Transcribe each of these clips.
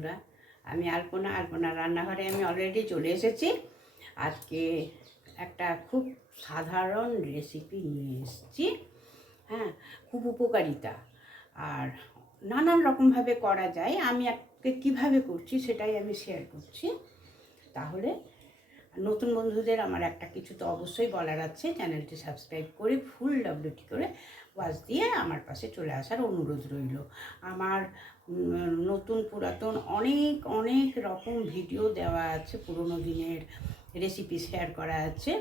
বন্ধুরা, আমি আলপনা রান্নাঘরে আমি অলরেডি চলে এসেছি। আজকে একটা খুব সাধারণ রেসিপি নিয়ে এসেছি। হ্যাঁ, খুব উপকারিতা আর নানান রকমভাবে করা যায়। আমি আজকে কীভাবে করছি সেটাই আমি শেয়ার করছি। তাহলে নতুন বন্ধুদের আমার একটা কিছু তো অবশ্যই বলার আছে, চ্যানেলটি সাবস্ক্রাইব করে ফুল ডব্লিউটি করে ওয়াচ দিয়ে আমার পাশে চলে আসার অনুরোধ রইল। আমার নতুন পুরাতন অনেক অনেক রকম ভিডিও দেওয়া আছে, পুরনো দিনের রেসিপি শেয়ার করা আছে,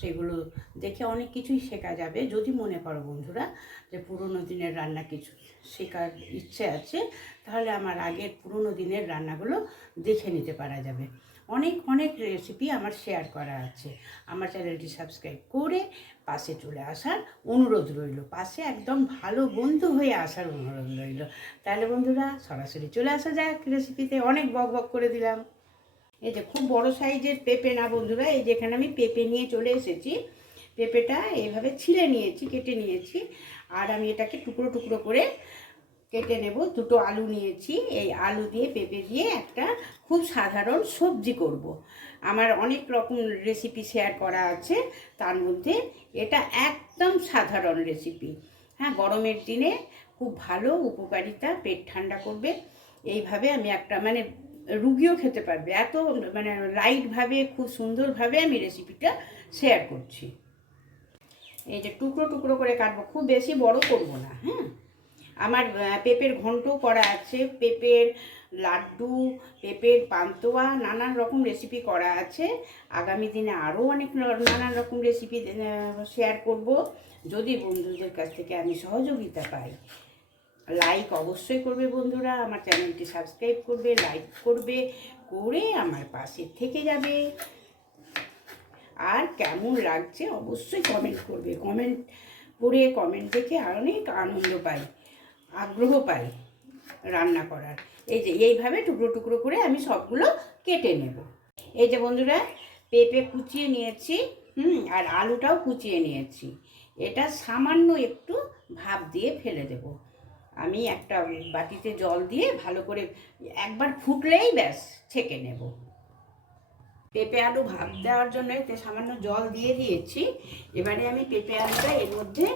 সেগুলো দেখে অনেক কিছুই শেখা যাবে। যদি মনে করো বন্ধুরা যে পুরনো দিনের রান্না কিছু শেখার ইচ্ছে আছে, তাহলে আমার আগের পুরনো দিনের রান্নাগুলো দেখে নিতে পারা যাবে। অনেক অনেক রেসিপি আমার শেয়ার করা আছে। আমার চ্যানেলটি সাবস্ক্রাইব করে পাশে চলে আসার অনুরোধ রইল, পাশে একদম ভালো বন্ধু হয়ে আসার অনুরোধ রইল। তাহলে বন্ধুরা সরাসরি চলে আসা যাক রেসিপিতে। অনেক বক বক করে দিলাম। এই যে খুব বড় সাইজের পেঁপে না বন্ধুরা, এই যেখানে আমি পেঁপে নিয়ে চলে এসেছি। পেঁপেটা এইভাবে ছিলে নিয়েছি, কেটে নিয়েছি। আর আমি এটাকে টুকরো টুকরো করে কেটে নেব। দুটো আলু নিয়েছি, এই আলু দিয়ে পেঁপে দিয়ে একটা খুব সাধারণ সবজি করব। আমার অনেক রকম রেসিপি শেয়ার করা আছে, তার মধ্যে এটা একদম সাধারণ রেসিপি। হ্যাঁ, গরমের দিনে খুব ভালো উপকারিতা, পেট ঠান্ডা করবে। এইভাবে আমি একটা রুগীও খেতে পারবে, এত লাইটভাবে খুব সুন্দরভাবে আমি রেসিপিটা শেয়ার করছি। এই যে টুকরো টুকরো করে কাটবো, খুব বেশি বড় করব না। হ্যাঁ, আমার পেঁপের ঘন্ট করা আছে, পেঁপের লাড্ডু, পেঁপের পান্তুয়া, নানান রকম রেসিপি করা আছে। আগামী দিনে আরও অনেক নানান রকম রেসিপি শেয়ার করব, যদি বন্ধুদের কাছ থেকে আমি সহযোগিতা পাই। লাইক অবশ্যই করবে বন্ধুরা, আমার চ্যানেলটি সাবস্ক্রাইব করবে, লাইক করবে, করে আমার পাশে থেকে যাবে। আর কেমন লাগছে অবশ্যই কমেন্ট করবে। কমেন্ট পড়ে, কমেন্ট দেখে অনেক আনন্দ পাই, আগ্রহ পাই রান্না করার। এই যে এইভাবে টুকরো টুকরো করে আমি সবগুলো কেটে নেব। এই যে বন্ধুরা, পেঁপে কুচিয়ে নিয়েছি, আর আলুটাও কুচিয়ে নিয়েছি। এটা সামান্য একটু ভাপ দিয়ে ফেলে দেব। আমি একটা বাটিতে জল দিয়ে ভালো করে একবার ফুটলেই ব্যাস ছেঁকে নেব। পেঁপে আলু ভাপ দেওয়ার জন্য এতে সামান্য জল দিয়ে দিয়েছি। এবারে আমি পেঁপে আলুটা এর মধ্যে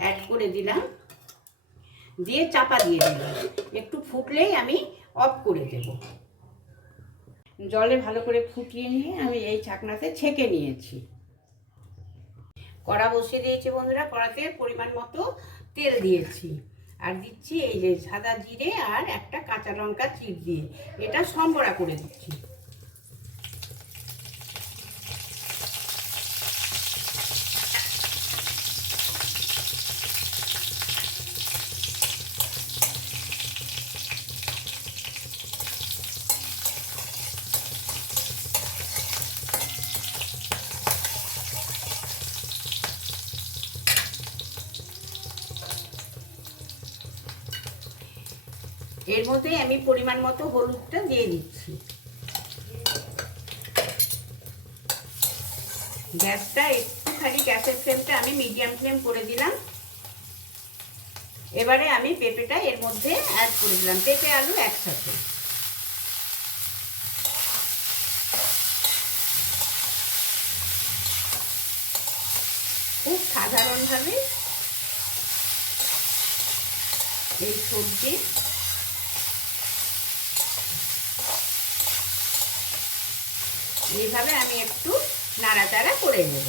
অ্যাড করে দিলাম, দিয়ে চাপা দিয়ে দিলাম। একটু ফুটলেই আমি অফ করে দেব। জলে ভালো করে ফুটিয়ে নিয়ে আমি এই ছাকনাতে ছেঁকে নিয়েছি। কড়া বসিয়ে দিয়েছি বন্ধুরা, কড়াতে পরিমাণ মতো তেল দিয়েছি, আর দিচ্ছি এই যে সাদা জিরে আর একটা কাঁচা লঙ্কা চিড় দিয়ে এটা সম্বরা করে দিচ্ছি। এর মধ্যে আমি পরিমাণ মতো হলুদটা দিয়ে দিচ্ছি। গ্যাসটা একটুখানি, গ্যাসের ফ্লেমটা আমি মিডিয়াম ফ্লেম করে দিলাম। এবারে আমি পেঁপেটা এর মধ্যে অ্যাড করে দিলাম, পেঁপে আলু একসাথে। খুব সাধারণভাবে এই সবজি এইভাবে আমি একটু নাড়াচাড়া করে নেব।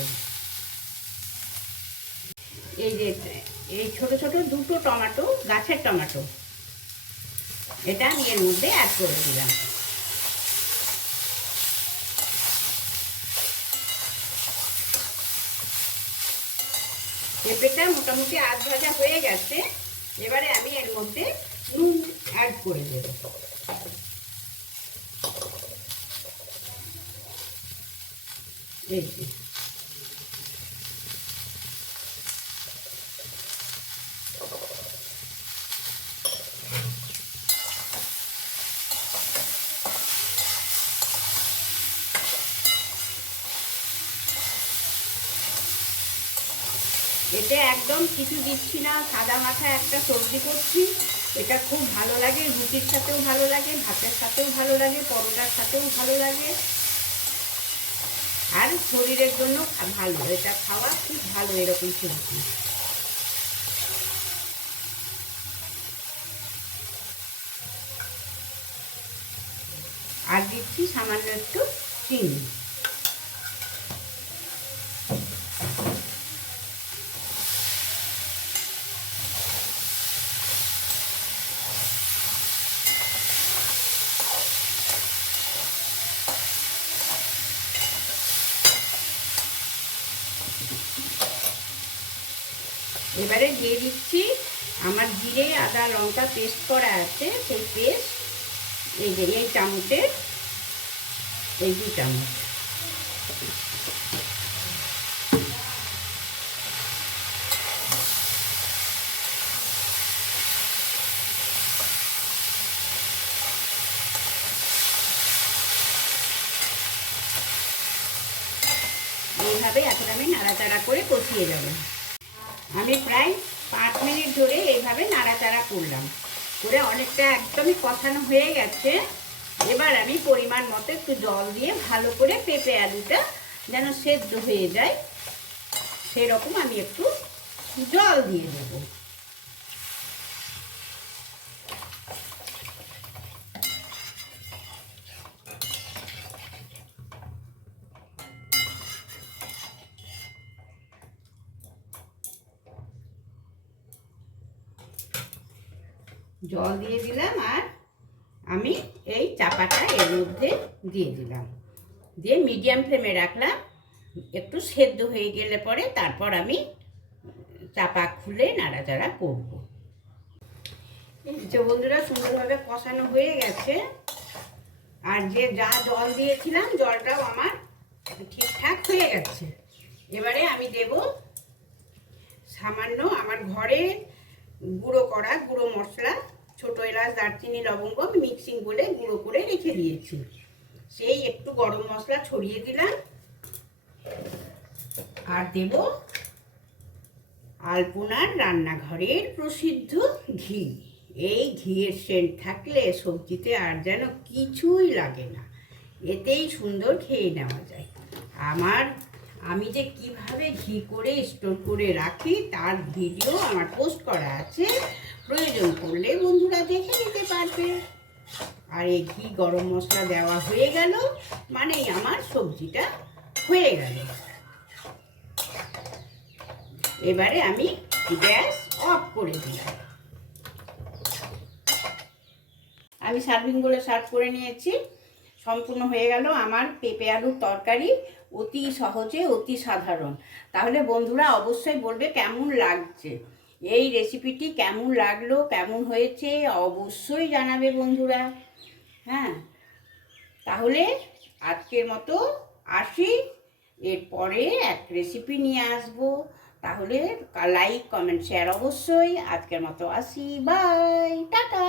এই যে এই ছোট ছোট দুটো টমেটো, গাছের টমেটো, এটা আমি এর মধ্যে অ্যাড করে দিলাম। পেঁপেটা মোটামুটি আধ ভাজা হয়ে গেছে। এবারে আমি এর মধ্যে নুন অ্যাড করে দেব। এতে একদম কিছু দিচ্ছি না, সাদা মাথা একটা সবজি করছি, এটা খুব ভালো লাগে, রুটির সাথেও ভালো লাগে, ভাতের সাথেও ভালো লাগে, পরোটার সাথেও ভালো লাগে, আর শরীরের জন্য ভালো। এটা খাওয়া খুব ভালো এরকম সবজি। আর দিচ্ছি সামান্য একটু চিনি। এবারে দিয়ে দিচ্ছি আমার জিরে আদা লঙ্কা পেস্ট করা আছে, সেই পেস্ট এই যে এই চামচের এই 2 চামচ। এইভাবে এখন আমি নাড়াচাড়া করে কষিয়ে যাব। আমি প্রায় 5 মিনিট ধরে এইভাবে নাড়াচাড়া করলাম, করে অনেকটা একদমই কষানো হয়ে গেছে। এবার আমি পরিমাণ মতো একটু জল দিয়ে ভালো করে পেঁপে আলুটা যেন সেদ্ধ হয়ে যায় সেরকম আমি একটু জল দিয়ে দেবো। জল দিয়ে দিলাম আর আমি এই চাপাটা এর মধ্যে দিয়ে দিলাম, দিয়ে মিডিয়াম ফ্লেমে রাখলাম। একটু সেদ্ধ হয়ে গেলে পরে তারপর আমি চাপা খুলে নাড়াচাড়া করব। যে বন্ধুরা সুন্দরভাবে কষানো হয়ে গেছে, আর যে যা জল দিয়েছিলাম জলটাও আমার ঠিকঠাক হয়ে গেছে। এবারে আমি দেব সামান্য আমার ঘরে গুঁড়ো করা গুঁড়ো মশলা, ছোটো এলাচ দারচিনি লবঙ্গ আমি মিক্সিং বলে গুঁড়ো করে রেখে দিয়েছি, সেই একটু গরম মশলা ছড়িয়ে দিলাম। আর দেব আলপনার রান্নাঘরের প্রসিদ্ধ ঘি। এই ঘিয়ের সেন্ট থাকলে সবজিতে আর যেন কিছুই লাগে না, এতেই সুন্দর খেয়ে নেওয়া যায়। আমি যে কিভাবে ঘি করে স্টোর করে রাখি তার ভিডিও আমার পোস্ট করা আছে, প্রয়োজন পড়লে বন্ধুরা দেখে নিতে পারবে। আর এই ঘি গরম মশলা দেওয়া হয়ে গেল মানেই আমার সবজিটা হয়ে গেল। এবারে আমি গ্যাস অফ করে দিলাম। আমি সার্ভিং বলে সার্ভ করে নিয়েছি। সম্পূর্ণ হয়ে গেল আমার পেঁপে আলুর তরকারি, অতি সহজে অতি সাধারণ। তাহলে বন্ধুরা অবশ্যই বলবে কেমন লাগছে, এই রেসিপিটি কেমন লাগলো, কেমন হয়েছে অবশ্যই জানাবে বন্ধুরা। হ্যাঁ, তাহলে আজকের মতো আসি, এরপরে এক রেসিপি নিয়ে আসবো। তাহলে লাইক কমেন্ট শেয়ার অবশ্যই। আজকের মতো আসি, বাই, টাটা।